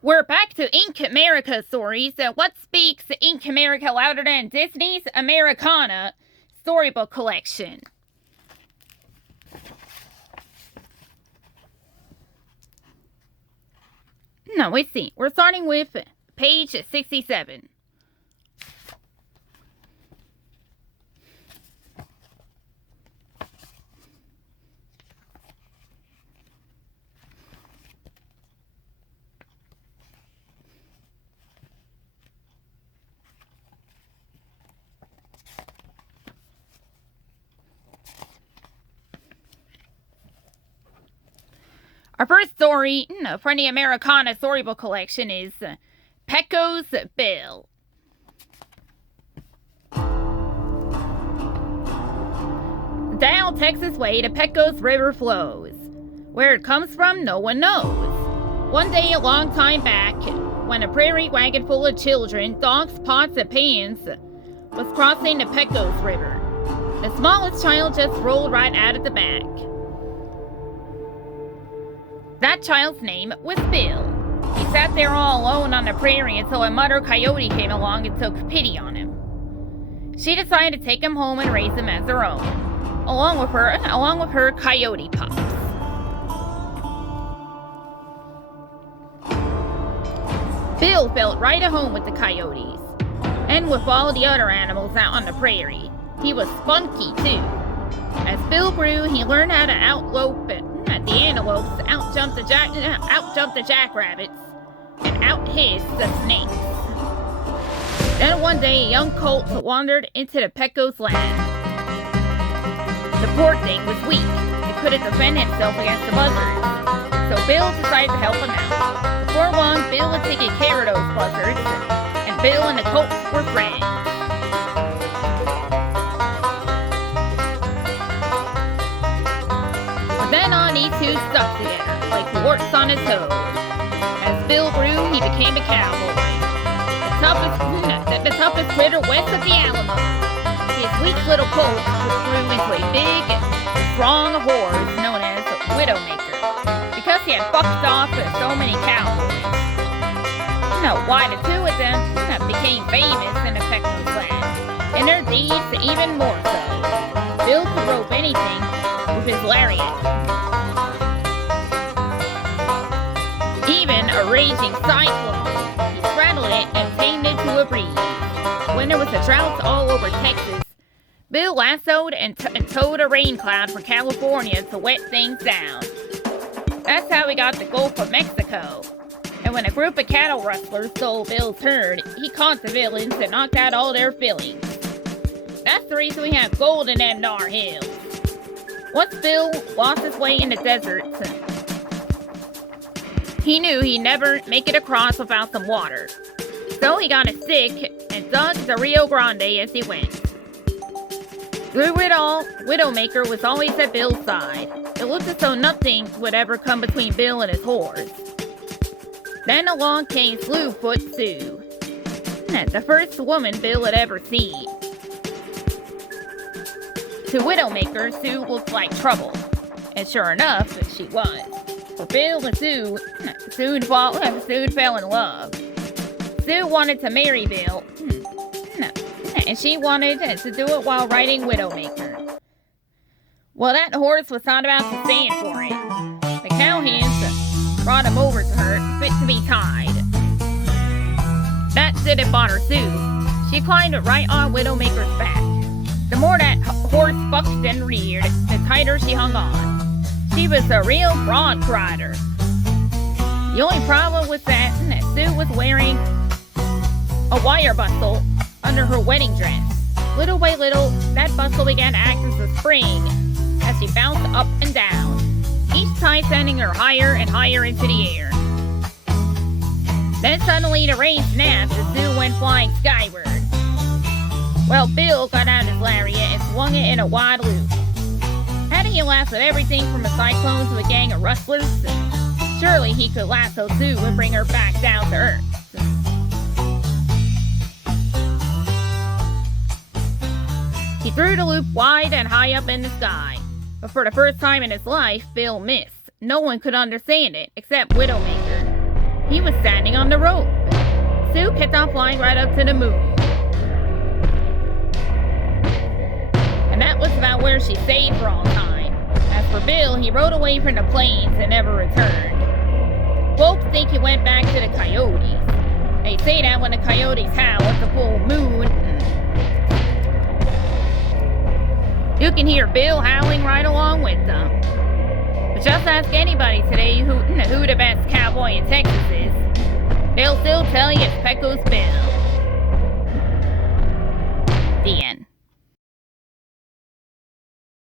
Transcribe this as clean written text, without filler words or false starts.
We're back to Inkmerica stories. What speaks Inkmerica louder than Disney's Americana storybook collection? No, let's see. We're starting with page 67. Our first story from the Americana storybook collection is Pecos Bill. Down Texas way, the Pecos River flows. Where it comes from, no one knows. One day a long time back, when a prairie wagon full of children, dogs, pots, and pans was crossing the Pecos River, the smallest child just rolled right out of the back. That child's name was Bill. He sat there all alone on the prairie until a mother coyote came along and took pity on him. She decided to take him home and raise him as her own, along with her coyote pups. Bill felt right at home with the coyotes, and with all the other animals out on the prairie. He was spunky too. As Bill grew, he learned how to outlope the antelopes, outjump the jackrabbits, and outhiss the snakes. Then one day, a young colt wandered into the Pecos land. The poor thing was weak and couldn't defend himself against the buzzards, so Bill decided to help him out. Before long, Bill had taken care of those buzzards, and Bill and the colt were friends. Then on, these two stuck together, like warts on a toad. As Bill grew, he became a cowboy. The toughest critter west of the Alamo. His weak little colt grew into a big, strong horse known as Widowmaker, because he had bucked off so many cowboys. Why the two of them became famous in the Pecos land, and their deeds even more so. Bill could rope anything with his lariat. Even a raging cyclone, he straddled it and tamed it to a breeze. When there was a drought all over Texas, Bill lassoed and towed a rain cloud for California to wet things down. That's how he got the Gulf of Mexico. And when a group of cattle rustlers stole Bill's herd, he caught the villains and knocked out all their fillings. That's the reason we have gold in them dar hills. Once Bill lost his way in the desert, he knew he'd never make it across without some water. So he got a stick and dug the Rio Grande as he went. Through it all, Widowmaker was always at Bill's side. It looked as though nothing would ever come between Bill and his horse. Then along came Slewfoot Sue, the first woman Bill had ever seen. To Widowmaker, Sue looked like trouble, and sure enough, she was. For Bill and Sue soon fell in love. Sue wanted to marry Bill, and she wanted to do it while riding Widowmaker. Well, that horse was not about to stand for it. The cowhands brought him over to her, fit to be tied. That didn't bother Sue. She climbed right on Widowmaker's back. The more that horse bucked and reared, the tighter she hung on. She was a real bronc rider. The only problem was that Sue was wearing a wire bustle under her wedding dress. Little by little, that bustle began to act as a spring as she bounced up and down, each time sending her higher and higher into the air. Then suddenly the rein snapped as Sue went flying skyward. Well, Bill got out his lariat and swung it in a wide loop. Hadn't he lassoed everything from a cyclone to a gang of rustlers? Surely he could lasso Sue and bring her back down to earth. He threw the loop wide and high up in the sky. But for the first time in his life, Bill missed. No one could understand it, except Widowmaker. he was standing on the rope. Sue kept on flying right up to the moon. And that was about where she stayed for all time. As for Bill, he rode away from the plains and never returned. Folks think he went back to the coyotes. They say that when the coyotes howl at the full moon, you can hear Bill howling right along with them. But just ask anybody today who the best cowboy in Texas is. They'll still tell you it's Pecos Bill.